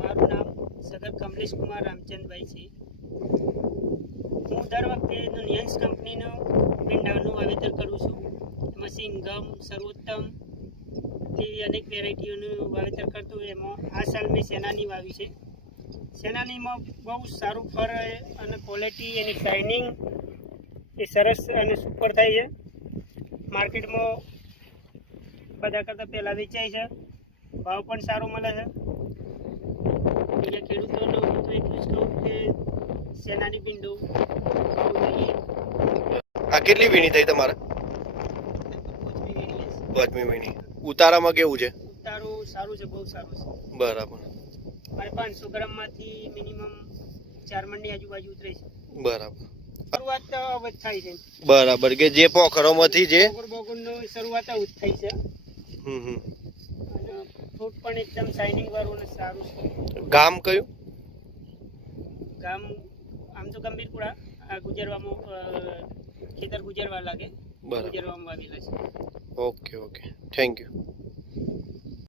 મારું નામ સગર કમલેશ કુમાર રામચંદભાઈ છે. હું દર વખતે નુનિયન્સ કંપનીનું ભીંડાનું વાવેતર કરું છું. એમાં સિંઘમ, સર્વોત્તમ એવી અનેક વેરાયટીઓનું વાવેતર કરતું. એમાં આ સાલ મેં સેનાની વાવી છે. સેનાનીમાં બહુ સારું ફળ અને ક્વોલિટી એની શાઇનિંગ એ સરસ અને સુપર થાય છે. માર્કેટમાં બધા કરતાં પહેલાં વેચાય છે, ભાવ પણ સારો મળે છે. બીજા ખેડૂતોને હું તો એટલું જ કહું કે સેનાની ભીંડો વાવવું જોઈએ. આ કેટલી વીણી થઈ તમારે? 5મી વીણી. ઉતારામાં કેવું છે? ઉતારું સારું છે, બહુ સારું છે. બરાબર. મારે 500 ગ્રામમાંથી મિનિમમ 4 મણની આજુબાજુ ઉતરે છે. બરાબર. શરૂઆત તો હવે જ થાય છે. બરાબર, કે જે પોખરોમાંથી જે બોગરનો શરૂઆત જ થઈ છે. અને ફ્રૂટ પણ એકદમ શાઇનિંગ વાળું અને સારું છે. ગામ કયું? ગામ આમ તો ગંભીરપુરા, આ ગુજરવામાં ખેતર ગુજરવા લાગે, બરાબર. ગુજરવામાં આવેલા છે. Okay okay, thank you.